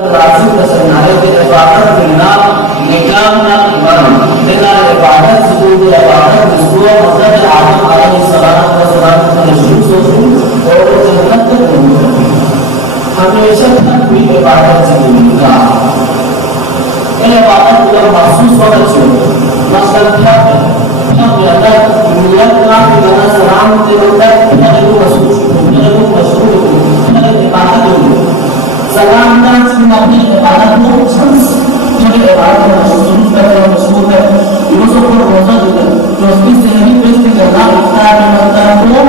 Rasul kesenangan ibadat dengan nikahnya iman dengan ibadat seluruh ibadat sesuai mazhab Adam alaihi salam dan Rasul और जन्नत को हमेशा तक भी इबादत जिंदगी का ये इबादत पूरा महसूस होना चाहिए मसलन क्या है क्या मिलता मिलत का बिना सलाम के अंदर मेरे को मशहूर मेरे इबादत सलाम का अपनी इबादत को जो इबादत मशहूर करते हैं मशहूर है यूसुफ को रोजा देते जो उसकी सहरी पेश करना इफ्तार में होता है वो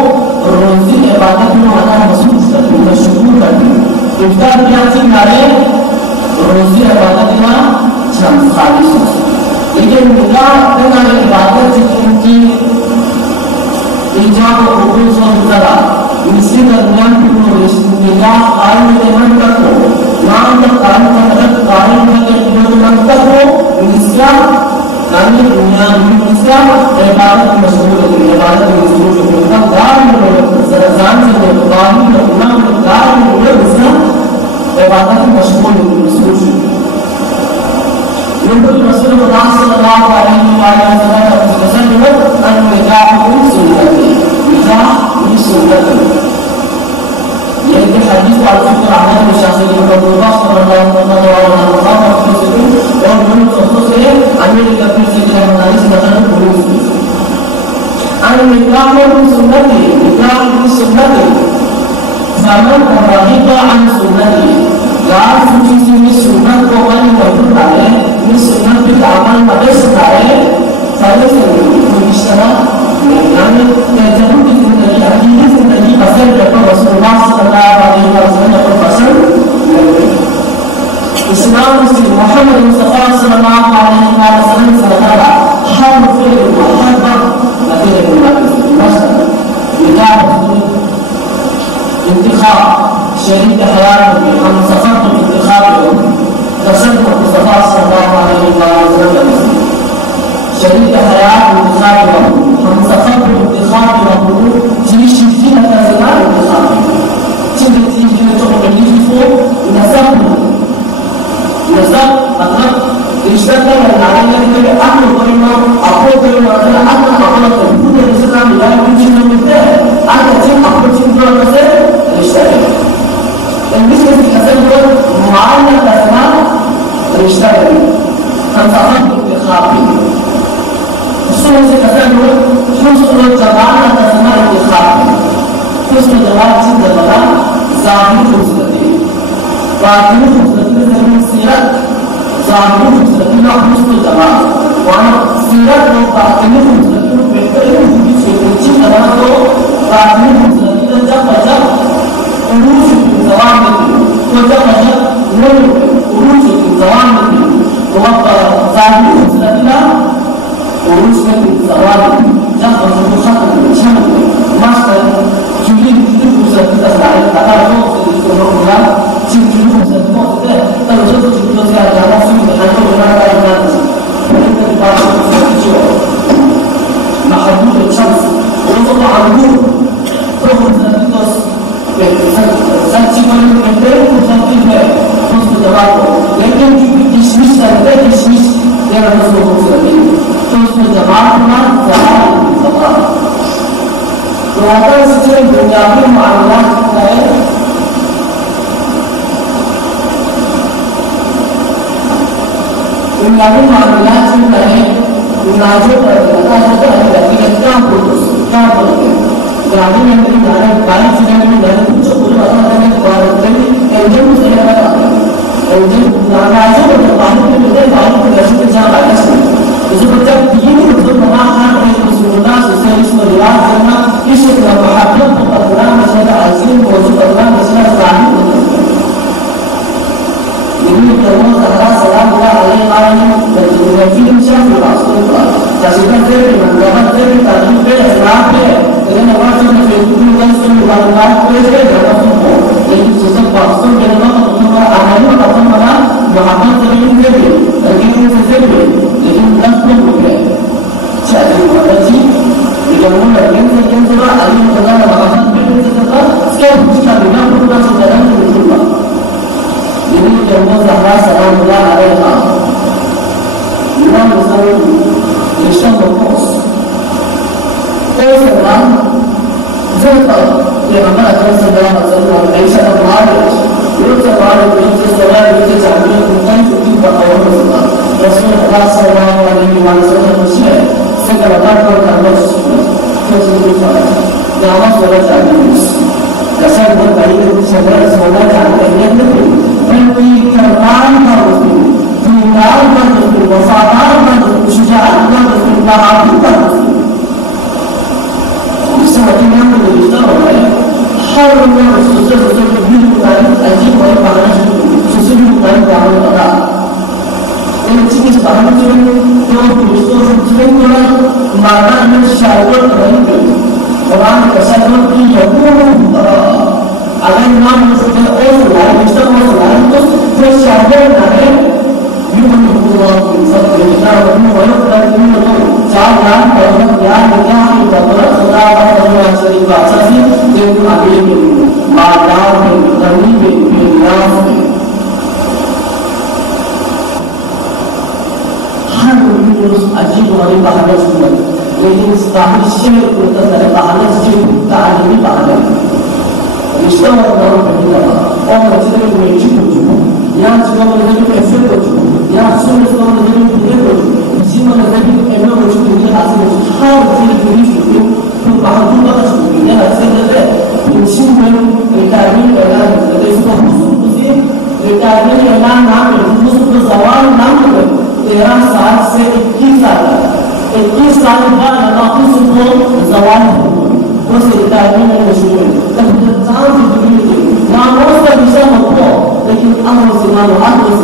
रोजी इबादत में होता है मशहूर करते हैं इफ्तार क्या चीज नारे रोजी इबादत में छम खालिश लेकिन निकाह dengan ibadat जिनकी ijab और हुकूक और तला इसी दरमियान निकाह कायम रहने तक हो नाम तक कायम करके इबादत तक हो इस्लाम यानी दुनिया में इस्लाम इबादत में मशगूल है इबादत में मशगूल है मतलब गाल में सरजान से कानून में गुनाह में गाल में इस्लाम इबादत में मशगूल है Nabi Rasulullah sallallahu alaihi wasallam bersabda an-nikah sunnati nikah ini sunnati yaitu hadis al-Fiqh Ahmad bin Syafi'i radhiyallahu anhu और उन सोचों से अमेरिका की शिक्षा हमारी समझना भूल गई अन निकाह की सुन्नत zaman orang an sunnati गाल सूची में सुन्नत को मन मौजूद डाले ये सुन्नत के दामन मदद सुनाए सारे से इस तरह यानी जब की जिंदगी हकीकी जिंदगी बसर जब रसूलुल्लाह सल्लल्लाहु अलैहि वसल्लम को पसंद इस्लाम से मोहम्मद मुस्तफा सल्लल्लाहु अलैहि वसल्लम से हमारा हर फिर मोहब्बत नबी मसलन निकाह इंतखाब शरीक हयात में हम सफर को इंतखाब करें तशद्दुद मुस्तफा सल्लल्लाहु अलैहि वसल्लम शरीक हयात इंतखाब करें हम सफर को इंतखाब करें जिस चीज की नजर इंतखाब जिस चीज की जो मिली को नसब मतलब रिश्ता का नारायण के अन्य परिणाम आपको परिणाम अन्य आपको तो पूरे रिश्ता मिला कुछ नहीं मिलता है आज अच्छे आपको चिंता कैसे रिश्ता है Inggris yang dikatakan mana dasar risyah ini, tanpa dikhawafi. Semua dikatakan khusus jawab dasar dikhawafi. Khusus jawab cinta dalam zahir khususnya. Batin khususnya dengan sirat zahir khususnya khusus jawab. Warna sirat dan batin khususnya berbeda. Cinta dalam itu batin khususnya jawab. उरूज जवान में वजह वजह उरूज जवान में वक्त जाहिर मुस्तकिला उरूज में जवान जब वजह खत्म निशान मास्टर जुली जुली मुस्तकिला सारे कथा को इसको बोला जुली मुस्तकिला होते हैं तब जो जुली से आजाद से निकाल को बना का इतना है बात जो महबूब शख्स वो तो महबूब तो मुस्तकिला सच्ची वाली कहते हैं वो सच्ची है उसको जवाब दो लेकिन क्योंकि किशमिश करते हैं किशमिश तेरा रसूल को करते तो उसको जवाब ना जवाब तो अगर इससे बुनियादी मामला है बुनियादी मामला जो है नाजो पर लगा होता है लेकिन क्या बोलते गाड़ी में भी गाड़ी बाइक से में गाड़ी कुछ पूरा आता है और इंजन से लगा इंजन नाराज हो तो पानी में लेते बाइक को कैसे से जा रहा है इसे बच्चा तीन मतलब बना है एक सुनना से इसमें रिवाज करना इस महत्व को पकड़ना मसला अजीम मौजूद करना मसला Sahib ini perlu saudara salam alaihi wa sallam dan Rasulullah kasihkan saya dengan saya tadi beda sampai dengan wajib Facebook dan semua orang kerja dalam semua jadi susah pasal dengan semua anak apa mana bahagian sering jadi ini sesuatu jadi bukan problem jadi wajib dijalankan dengan semua ahli dalam bahasan beda sesuatu sekarang kita dengan saudara Rasulullah Jadi Ummu Zahra salamullah alaiha Imam Nawawi Islam berkos sekarang Zahra yang akan sallallahu alaihi wasallam Aisyah al-Ma'arij Yurut al-Ma'arij Yurut al-Ma'arij Yurut al-Ma'arij Bukan itu bakal Rasulullah sallallahu alaihi wasallam Sekarang kalau Nama surat Al-Quds Kasar berbaik itu semoga cantiknya itu memikirkan harus tinggalkan itu bersabarkan itu syuja'atkan itu melakukan itu semakin yang berbeda harusnya sesuatu kehidupan ajib oleh para sesuatu bukan bahwa ada yang jenis bahan itu yang berusaha sering orang maka syahwat dan Quran kesalahan yang agar nama sudah orang Islam orang terus bersyukur dari Yuhanullah Sallallahu Alaihi Wasallam jangan orang yang menjadi beberapa orang sering baca sih yang abis madam kami bilang harus ajib dari bahasa semua. लेकिन साहित्य होता है बहाने से कहानी बहाने रिश्ता और मस्जिद में चुप या चुप में कैसे हो या सुन सुन में कितने हो इसी में नहीं एनो हो चुकी है हासिल हर चीज पूरी चुकी तो बाहर का चुकी है हासिल है इसी में रिटायरमेंट ऐलान है इसको खुशी रिटायरमेंट ऐलान नाम है उसको सवाल नाम है 13 साल से 21 साल 21 साल बाद अल्लाह को जवान वो से रिटायरमेंट में मशहूर है तब इंसान की जिंदगी नामों का विषय मत हो लेकिन अमर से मानो आत्म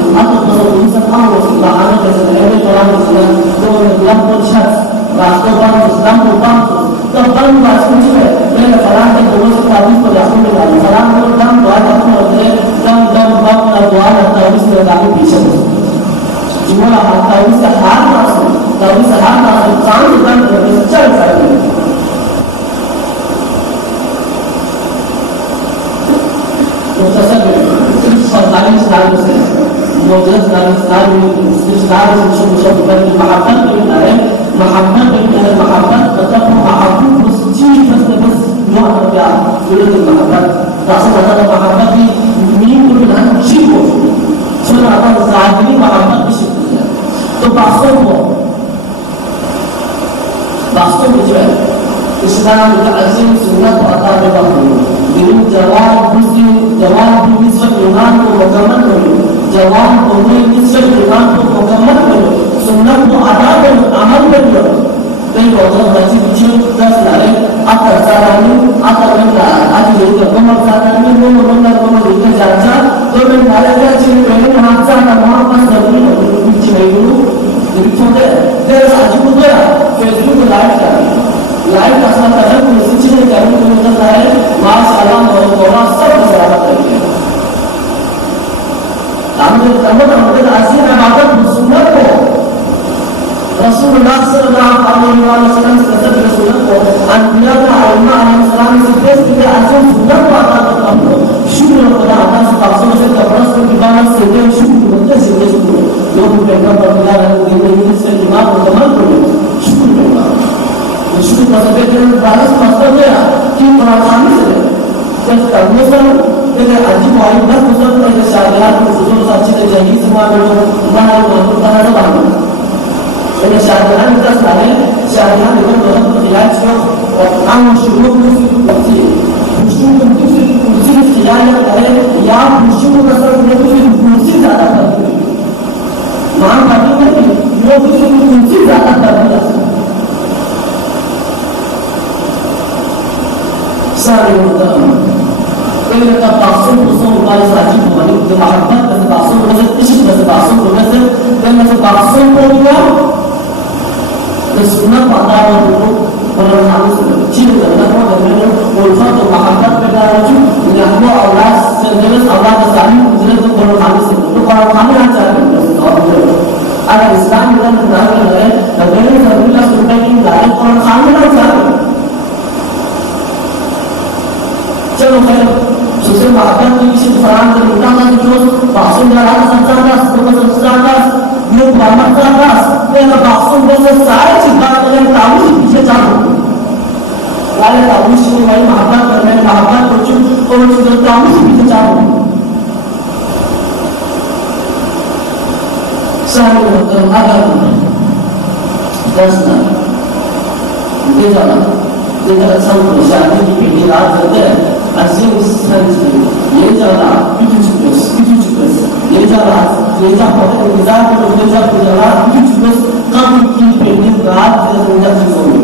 से इंसान अमर से बहाने कैसे रहने कुरान से तो लम पर शख्स रास्तों पर इस्लाम को पास तब बंद बात कुछ है मैंने फलां के दोनों से ताबीज को याकूब में डाला सलाम को दम दुआ करते होते दम दम दम ना दुआ करता है इसलिए ताबीज पीछे जुमला ताबीज का हाथ पास ताबीज का हाथ पास चांद बंद करके चल सकते सरकारी स्टार से मौजूद स्टार में महाबत है महाबत मतलब महाबत मुस्जी बस नौ क्या विरोध महाबत रास्ता मतलब महाबत की मीन को बिना चीज हो सुना आता जाहिरी महाबत की शिक्षा तो वास्तव में जो है इस्लाम का अजीम सुन्नत अता करता है दिन जवान मुस्लिम जवान को निस्बत ईमान को मुकम्मल करो जवान को निस्बत ईमान को मुकम्मल करो सुन्नत को अदा करो अमल करो कई लोगों मस्जिद जो 10 लारे आता सारानी आता बंदा आज लोग कमर सारानी वो बंदा कमर लेकर जाता तो मैं नारे का चीज पहले हाथ से ना वहां पास जरूरी है पीछे नहीं हो देखोगे देर आज को गया फेसबुक लाइव कर लाइव का साथ अगर कोई सिचुएशन में करने को मिलता है माशाअल्लाह मौला सब सलामत करेंगे हमने आसिया इबादत सुन्नत को रसूलुल्लाह सल्लल्लाहु अलैहि वसल्लम से कसब सुन्नत को अनबिया का अलमा अलैहिस्सलाम से पेश किया आसिया सुन्नत को अता करता हूं शुक्र खुदा अता से पासों से कब्रस को इबादत से दे शुक्र होते से शुक्र लोग पैगंबर खुदा ने दिन से दिमाग मुकम्मल कर शुक्र करना शुरू कर सकते हैं बालस मतलब क्या कि पराखानी से जब मुसलमान के अजीब वाली बात मुसलमान के शादियात को फजूल साची के जही समाज में बाहर मालूम करना है बाहर इन शादियात का सारे शादियात में बहुत इलाज को और आम शुरू में कुछ खिलाया करे या खुशियों का सर में कुछ ज्यादा करते हैं मान पाती है कि लोग कुछ ज्यादा करते हैं सारे मुद्दों पहले का पासों को सो वाले साथी को बनी जो महाबत का पासों को से इश्क का पासों को से पहले से पासों को दिया तो सुन्नत पाता है वो और हम चीज करना हो जब उल्फा तो महाबत पैदा हो जो वो औलाद से जब औलाद का सारी मुझे तो कुरान से तो कुरान में आ जाता है अगर इस्लाम में ना है तो मेरे रसूलुल्लाह सुन्नत की गाइड कुरान में आ जाता है चलो खैर सुसे महाबत की किसी फराम के मुद्दा का जो पासों में keras, dia langsung selesai jika kalian tahu bisa jauh. Kalian tahu sih mulai mahabat dan mahabat kalau sudah tahu bisa jauh. Saya agak dasar. Dia jangan selalu berusaha di pinggir aja. Asing sekali, ये जरा itu juga, ये जरा pada kita itu juga kami kini berat kita sudah sesuai.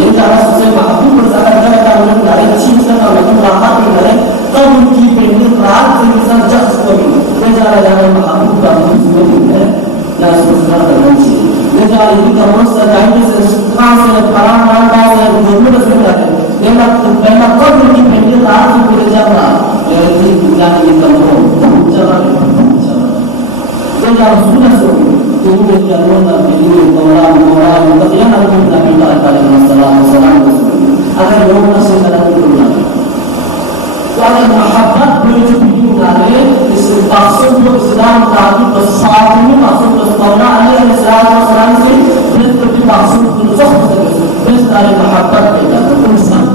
ये जरा sesuai aku bersama dengan dari cinta kalau itu rapat dengan kami kini berat kita sudah sesuai. ये जरा jangan aku kami sesuai yang sesuai dengan sih. ये जरा ini kamu sedang sesuai para yang dulu sudah memang kau ini pengen lagi berjalan, jadi bukan itu jalan. Jadi harus sudah tunggu jalan ini orang tapi yang harus kita minta kepada masalah agar orang masih ada keturunan. Kalau mahabbah boleh dibilang maksud Islam tadi besar ini maksud besarnya ada Islam besar ini seperti maksud besar dari mahabbah kita berusaha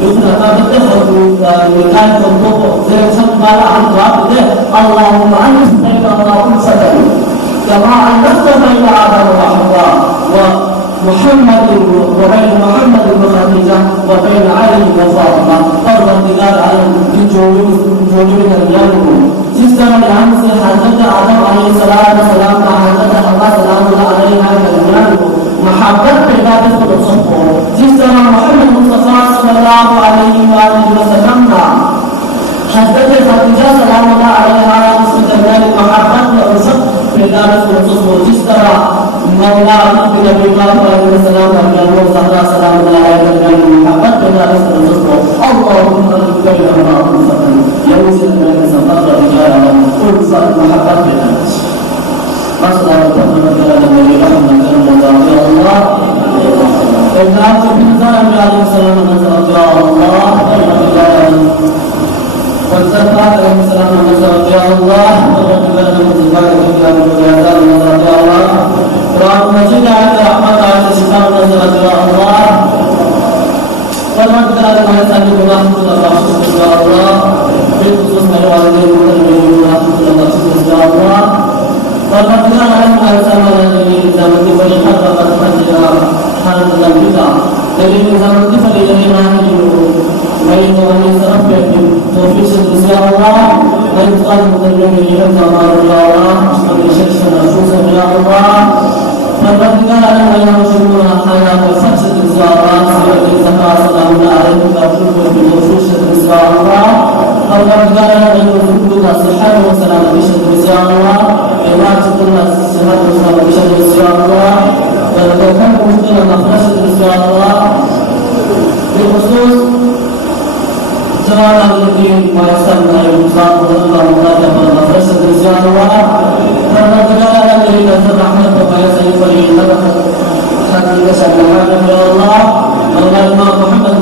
يقول هذا اتخذوا وكان الضبط زي ما عن قابل اللهم انس بين اللهم سبب كما انست بين ادم وحواء ومحمد وبين محمد وخديجه وبين علي وفاطمه فرض الدلال على جولين اليوم جسم الامس حضرت ادم عليه الصلاه والسلام حضرت حواء سلام الله عليها كالمال محبت پیدا کرنے کو جس طرح محمد مصطفی صلی اللہ علیہ وآلہ وسلم کا حضرت خدیجہ سلام اللہ علیہا اس کے درمیان محبت اور عشق پیدا کرنے کو جس طرح مولا علی نبی پاک علیہ السلام کا زہرا سلام اللہ علیہ درمیان محبت پیدا کرنے کو اللهم بارک لنا يوزن من سفر رجال كل صار محبت پیدا masalah perkara dari rahmat Allah ya Allah. Inna subhanahu wa ta'ala salam ya Allah. Wassallallahu alaihi wasallam ya Allah. Ya Allah. Rahmat Allah rahmat Allah subhanahu wa ta'ala ya Allah. Rahmat Allah ya Allah. Khusus dari ya Allah. Apabila orang bersama dengan zaman di bawah kata kata hal dalam kita, jadi zaman di bawah ini mana itu, baik orang yang serap profesi Allah, baik orang yang menjadi sama Allah, sebagai syekh Rasul ya Allah. Apabila orang yang semua hanya profesi Allah, sebagai sama salam Allah kita profesi Allah. Apabila orang yang berdoa sehat dan salam profesi Allah. Ibaratullah sehat bersama insya Allah dan doakan kemudian nafas insya Allah di khusus jalan mungkin masalah dari usaha Allah dapat nafas insya Allah karena segala dari dasar rahmat kepada saya berikan hati kesabaran ya Allah Allahumma Muhammad